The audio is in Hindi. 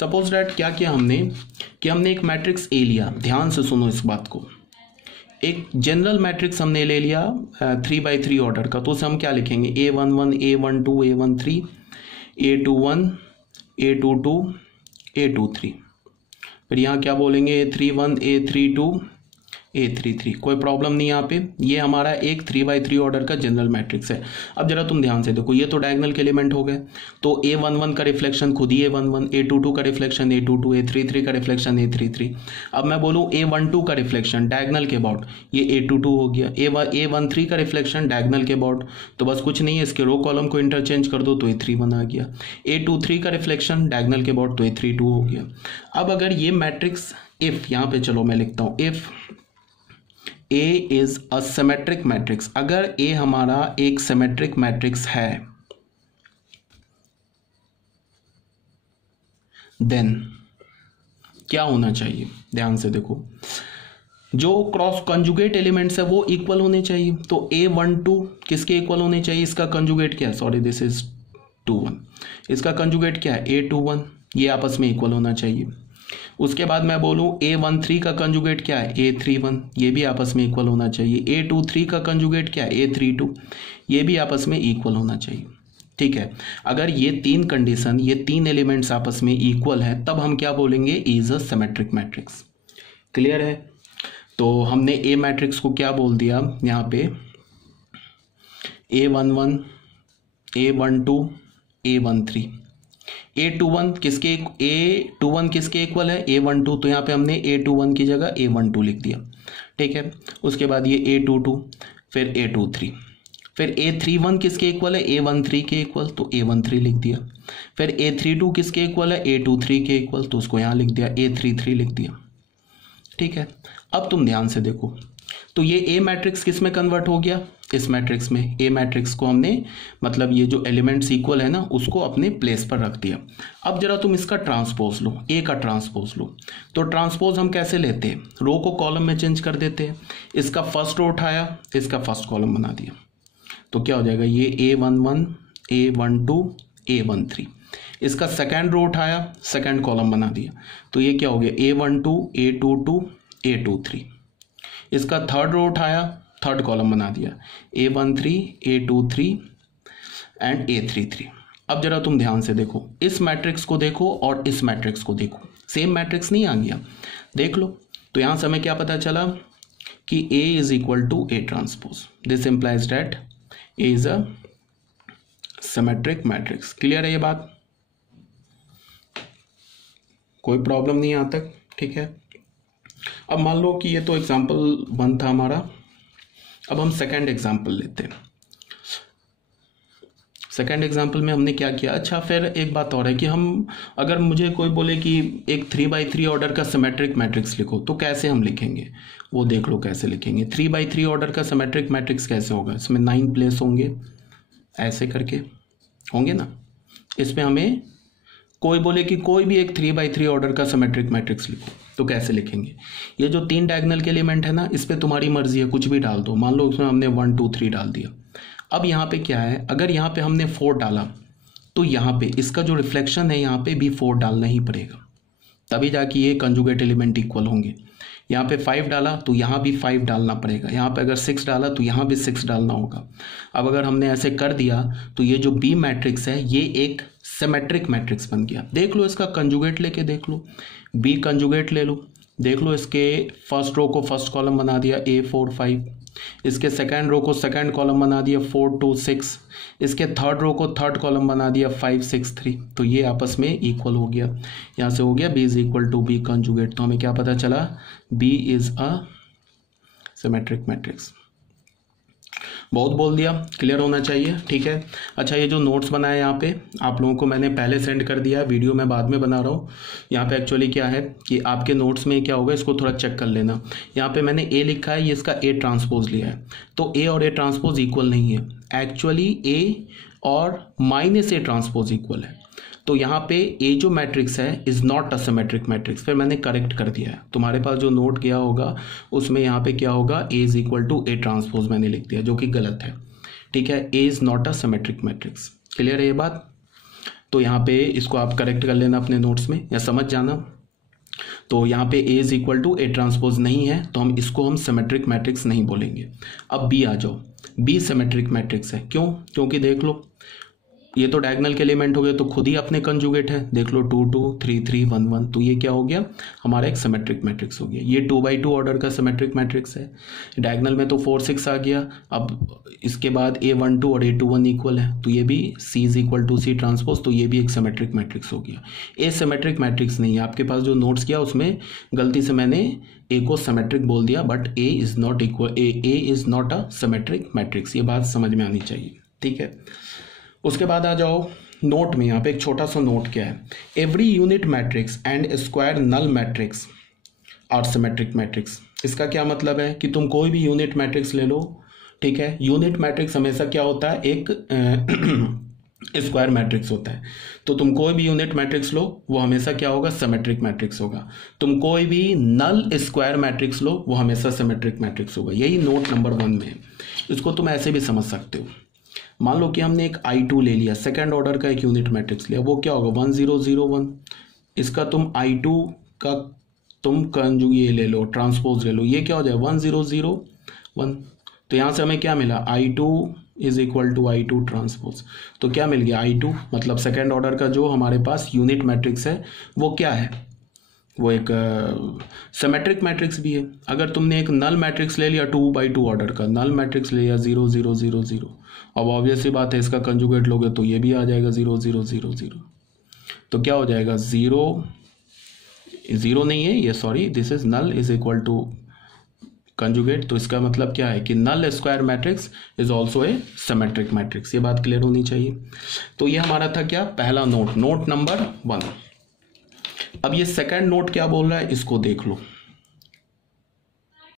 सपोज डैट क्या किया हमने कि हमने एक मैट्रिक्स ए लिया, ध्यान से सुनो इस बात को, एक जनरल मैट्रिक्स हमने ले लिया 3x3 ऑर्डर का, तो उसे हम क्या लिखेंगे, A11 A12 A13 A21 A22 A23, फिर यहाँ क्या बोलेंगे A31 A32 A33। कोई प्रॉब्लम नहीं यहाँ पे, ये हमारा एक 3x3 ऑर्डर का जनरल मैट्रिक्स है। अब जरा तुम ध्यान से देखो, ये तो डायगोनल के एलिमेंट हो गए, तो A11 का रिफ्लेक्शन खुद ही A11, A22 का रिफ्लेक्शन A22, A33 का रिफ्लेक्शन A33। अब मैं बोलूँ A12 का रिफ्लेक्शन डायगोनल के अबाउट, ये A22 हो गया। A13 का रिफ्लेक्शन डायगोनल के अबाउट, तो बस कुछ नहीं है, इसके रो कॉलम को इंटरचेंज कर दो तो A31 आ गया। A23 का रिफ्लेक्शन डायगोनल के अबाउट, तो A32 हो गया। अब अगर ये मैट्रिक्स इफ, यहाँ पे चलो मैं लिखता हूँ, if A is a symmetric matrix, अगर A हमारा एक सिमेट्रिक मैट्रिक्स है, देन क्या होना चाहिए, ध्यान से देखो, जो क्रॉस कंजुगेट एलिमेंट्स है वो इक्वल होने चाहिए। तो A12 किसके इक्वल होने चाहिए, इसका कंजुगेट क्या है, सॉरी दिस इज 21, इसका कंजुगेट क्या है A21, ये आपस में इक्वल होना चाहिए। उसके बाद मैं बोलूँ A13 का कंजुगेट क्या है A31, ये भी आपस में इक्वल होना चाहिए। A23 का कंजुगेट क्या है A32, ये भी आपस में इक्वल होना चाहिए। ठीक है, अगर ये तीन कंडीशन, ये तीन एलिमेंट्स आपस में इक्वल है, तब हम क्या बोलेंगे, is a symmetric matrix. Clear है? तो हमने ए मैट्रिक्स को क्या बोल दिया यहाँ पे, A11 A12 A13। A21 किसके इक्वल है, A12, तो यहाँ पे हमने A21 की जगह A12 लिख दिया। ठीक है, उसके बाद ये A22, फिर A23, फिर A31 किसके इक्वल है, A13 के इक्वल, तो A13 लिख दिया। फिर A32 किसके इक्वल है, A23 के इक्वल, तो उसको यहाँ लिख दिया, A33 लिख दिया। ठीक है, अब तुम ध्यान से देखो, तो ये ए मैट्रिक्स किस में कन्वर्ट हो गया, इस मैट्रिक्स में। ए मैट्रिक्स को हमने, मतलब ये जो एलिमेंट्स इक्वल है ना, उसको अपने प्लेस पर रख दिया। अब जरा तुम इसका ट्रांसपोज लो, ए का ट्रांसपोज लो। तो ट्रांसपोज हम कैसे लेते हैं, रो को कॉलम में चेंज कर देते हैं। इसका फर्स्ट रो उठाया, इसका फर्स्ट कॉलम बना दिया, तो क्या हो जाएगा, ये A11 A12 A13। इसका सेकेंड रो उठाया, सेकेंड कॉलम बना दिया, तो ये क्या हो गया, A12 A22 A23। इसका थर्ड रो उठाया, थर्ड कॉलम बना दिया, A13 A23 एंड A33। अब जरा तुम ध्यान से देखो, इस मैट्रिक्स को देखो और इस मैट्रिक्स को देखो, सेम मैट्रिक्स नहीं आ गया, देख लो। तो यहां से हमें क्या पता चला कि A is equal to A transpose, this implies that A is a symmetric matrix. Clear है ये बात, कोई प्रॉब्लम नहीं यहाँ तक? ठीक है, अब मान लो कि ये तो एग्जाम्पल 1 था हमारा, अब हम सेकेंड एग्जाम्पल लेते हैं। सेकेंड एग्जाम्पल में हमने क्या किया, अच्छा फिर एक बात और है कि हम, अगर मुझे कोई बोले कि एक 3x3 ऑर्डर का सिमेट्रिक मैट्रिक्स लिखो, तो कैसे हम लिखेंगे, वो देख लो कैसे लिखेंगे। 3x3 ऑर्डर का सिमेट्रिक मैट्रिक्स कैसे होगा, इसमें 9 प्लेस होंगे, ऐसे करके होंगे ना। इसमें हमें कोई बोले कि कोई भी एक 3x3 ऑर्डर का सिमेट्रिक मैट्रिक्स लिखो, तो कैसे लिखेंगे। ये जो तीन डायगोनल के एलिमेंट है ना, इस पर तुम्हारी मर्जी है, कुछ भी डाल दो। मान लो उसमें हमने 1 2 3 डाल दिया। अब यहाँ पे क्या है, अगर यहाँ पे हमने 4 डाला, तो यहाँ पे इसका जो रिफ्लेक्शन है यहाँ पे भी 4 डालना ही पड़ेगा, तभी जाके ये कंजुगेट एलिमेंट इक्वल होंगे। यहाँ पे 5 डाला तो यहाँ भी 5 डालना पड़ेगा, यहाँ पे अगर 6 डाला तो यहाँ भी 6 डालना होगा। अब अगर हमने ऐसे कर दिया तो ये जो बी मैट्रिक्स है ये एक सिमेट्रिक मैट्रिक्स बन गया। देख लो इसका कंजुगेट लेके देख लो, बी कंजुगेट ले लो, देख लो इसके फर्स्ट रो को फर्स्ट कॉलम बना दिया A4 5, इसके सेकंड रो को सेकंड कॉलम बना दिया 4 2 6, इसके थर्ड रो को थर्ड कॉलम बना दिया 5 6 3, तो ये आपस में इक्वल हो गया। यहाँ से हो गया B is equal to B conjugate, तो हमें क्या पता चला, B is a symmetric matrix. बहुत बोल दिया, क्लियर होना चाहिए। ठीक है, अच्छा ये जो नोट्स बनाए यहाँ पे आप लोगों को मैंने पहले सेंड कर दिया, वीडियो मैं बाद में बना रहा हूँ। यहाँ पे एक्चुअली क्या है कि आपके नोट्स में क्या होगा, इसको थोड़ा चेक कर लेना। यहाँ पे मैंने ए लिखा है, ये इसका ए ट्रांसपोज लिया है, तो ए और ए ट्रांसपोज इक्वल नहीं है। एक्चुअली ए और माइनस ए ट्रांसपोज इक्वल है, तो यहाँ पे ए जो मैट्रिक्स है is not a symmetric matrix. फिर मैंने करेक्ट कर दिया है, तुम्हारे पास जो नोट गया होगा उसमें यहाँ पे क्या होगा, A is equal to A transpose मैंने लिख दिया, जो कि गलत है। ठीक है, A is not a symmetric matrix. Clear है ये बात? तो यहाँ पे इसको आप करेक्ट कर लेना अपने नोट्स में या समझ जाना। तो यहाँ पे A is equal to A transpose नहीं है, तो हम इसको हम सिमेट्रिक मैट्रिक्स नहीं बोलेंगे। अब B आ जाओ, B सिमेट्रिक मैट्रिक्स है। क्यों? क्योंकि देख लो ये तो डायगोनल के एलिमेंट हो गए तो खुद ही अपने कंजुगेट है। देख लो 2 2 3 3 1 1, तो ये क्या हो गया हमारा एक सिमेट्रिक मैट्रिक्स हो गया। ये 2x2 ऑर्डर का सिमेट्रिक मैट्रिक्स है। डायगोनल में तो 4 6 आ गया। अब इसके बाद A12 और A21 इक्वल है, तो ये भी C is equal to C transpose, तो ये भी एक सिमेट्रिक मैट्रिक्स हो गया। ए सिमेट्रिक मैट्रिक्स नहीं है, आपके पास जो नोट्स किया उसमें गलती से मैंने ए को सिमेट्रिक बोल दिया, but A is not equal, A is not a symmetric matrix. ये बात समझ में आनी चाहिए, ठीक है। उसके बाद आ जाओ नोट में, यहाँ पे एक छोटा सा नोट क्या है, every unit matrix and square null matrix are symmetric matrix. इसका क्या मतलब है कि तुम कोई भी यूनिट मैट्रिक्स ले लो, ठीक है। यूनिट मैट्रिक्स हमेशा क्या होता है, एक स्क्वायर मैट्रिक्स होता है। तो तुम कोई भी यूनिट मैट्रिक्स लो वो हमेशा क्या होगा, सिमेट्रिक मैट्रिक्स होगा। तुम कोई भी नल स्क्वायर मैट्रिक्स लो वो हमेशा सिमेट्रिक मैट्रिक्स होगा। यही नोट नंबर 1 में है। इसको तुम ऐसे भी समझ सकते हो। मान लो कि हमने एक I2 ले लिया, सेकंड ऑर्डर का एक यूनिट मैट्रिक्स लिया, वो क्या होगा 1 0 0 1। इसका तुम I2 का तुम कंजुग ये ले लो, ट्रांसपोज ले लो, ये क्या हो जाए 1 0 0 1। तो यहाँ से हमें क्या मिला, I2 is equal to I2 transpose. तो क्या मिल गया, I2 मतलब सेकेंड ऑर्डर का जो हमारे पास यूनिट मैट्रिक्स है वो क्या है, वो एक सिमेट्रिक मैट्रिक्स भी है। अगर तुमने एक नल मैट्रिक्स ले लिया 2x2 ऑर्डर का नल मैट्रिक्स ले लिया 0 0 0 0, अब ऑब्वियस सी बात है इसका कंजुगेट लोगे तो ये भी आ जाएगा 0 0 0 0। तो क्या हो जाएगा 0 0 नहीं है ये, sorry, this is null is equal to conjugate. तो इसका मतलब क्या है कि null square matrix is also a symmetric matrix. ये बात क्लियर होनी चाहिए। तो ये हमारा था क्या, पहला नोट, नोट नंबर 1। अब ये सेकंड नोट क्या बोल रहा है, इसको देख लो।